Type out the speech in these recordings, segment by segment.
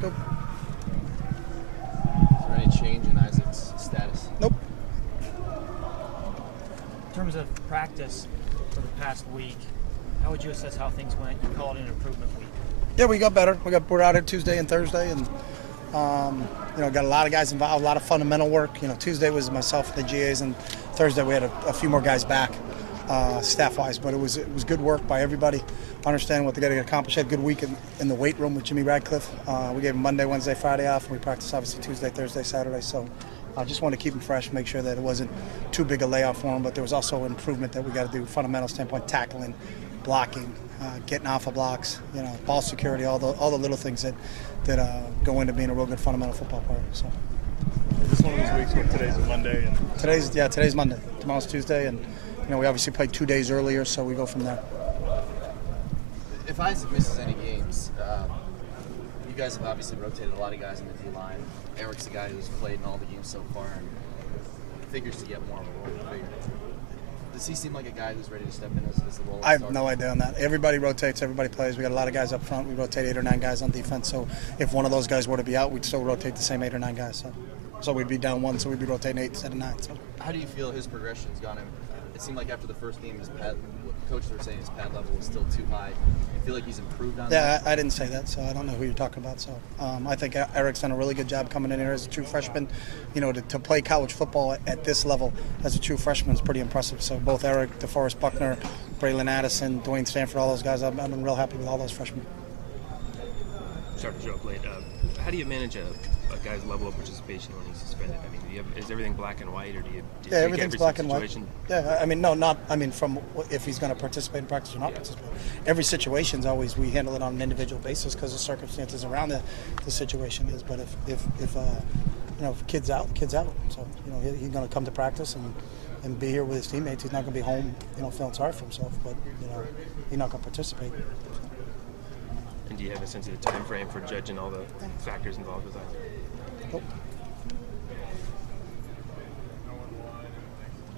go. Is there any change in Isaac's status? Nope. In terms of practice for the past week, how would you assess how things went? You call it an improvement week. Yeah, we got better. We're out here Tuesday and Thursday, and got a lot of guys involved, a lot of fundamental work. Tuesday was myself and the GAs, and Thursday we had a few more guys back, staff-wise. But it was good work by everybody, understanding what they got to accomplish. Had a good week in the weight room with Jimmy Radcliffe. We gave him Monday, Wednesday, Friday off, and we practiced obviously Tuesday, Thursday, Saturday. So I just wanted to keep him fresh, make sure that it wasn't too big a layoff for him. But there was also improvement that we got to do, fundamental standpoint, tackling, blocking, getting off of blocks, ball security, all the little things that go into being a real good fundamental football player. So. Is this one of those weeks where today's a Monday? Today's Monday. Tomorrow's Tuesday, and we obviously played 2 days earlier, so we go from there. If Isaac misses any games, you guys have obviously rotated a lot of guys in the D-line. Eric's the guy who's played in all the games so far and figures to get more of a role. Does he seem like a guy who's ready to step in as the role? I have no idea on that. Everybody rotates, everybody plays. We got a lot of guys up front. We rotate 8 or 9 guys on defense. So if one of those guys were to be out, we'd still rotate the same 8 or 9 guys. So we'd be down 1, so we'd be rotating 8 instead of 9. So how do you feel his progression's gone? It seemed like after the first game, his pad, coaches were saying his pad level was still too high. You feel like he's improved on that? Yeah, I didn't say that, so I don't know who you're talking about. So I think Eric's done a really good job coming in here as a true freshman. To play college football at this level as a true freshman is pretty impressive. So both Eric, DeForest Buckner, Braylon Addison, Dwayne Stanford, all those guys, I've been real happy with all those freshmen. Sorry to show up late. How do you manage a guy's level of participation when he's suspended? I mean, is everything black and white, or do you take everything's every black and white. situation? Yeah, from if he's going to participate in practice or not participate. Every situation's always, we handle it on an individual basis because the circumstances around the situation is. But if kid's out, kid's out. So he's going to come to practice and be here with his teammates. He's not going to be home, feeling sorry for himself. But he's not going to participate. And do you have a sense of the time frame for judging all the factors involved with that? Nope.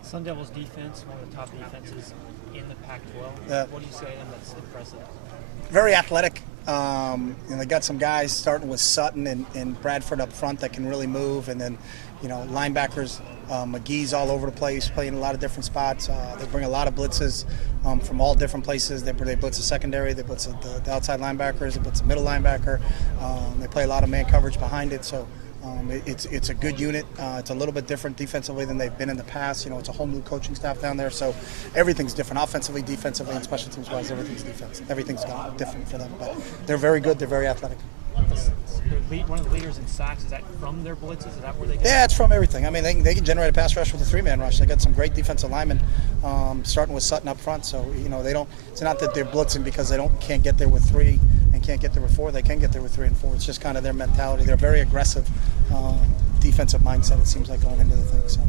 Sun Devils defense, one of the top defenses in the Pac-12. Yeah. What do you say to them that's impressive? Very athletic. They got some guys starting with Sutton and Bradford up front that can really move, and then linebackers. McGee's all over the place, playing a lot of different spots. They bring a lot of blitzes from all different places. They blitz the secondary, they blitz the outside linebackers, they blitz the middle linebacker. They play a lot of man coverage behind it. So it's a good unit. It's a little bit different defensively than they've been in the past. It's a whole new coaching staff down there, so everything's different. Offensively, defensively, and special teams wise, everything's defense. Everything's different for them, but they're very good. They're very athletic. One of the leaders in sacks, is that from their blitzes? Is that where they get? Yeah, it's from everything. I mean, they can generate a pass rush with a 3-man rush. They got some great defensive linemen, starting with Sutton up front. So they don't. It's not that they're blitzing because they can't get there with 3 and can't get there with 4. They can get there with 3 and 4. It's just kind of their mentality. They're very aggressive defensive mindset. It seems like going into the thing. So.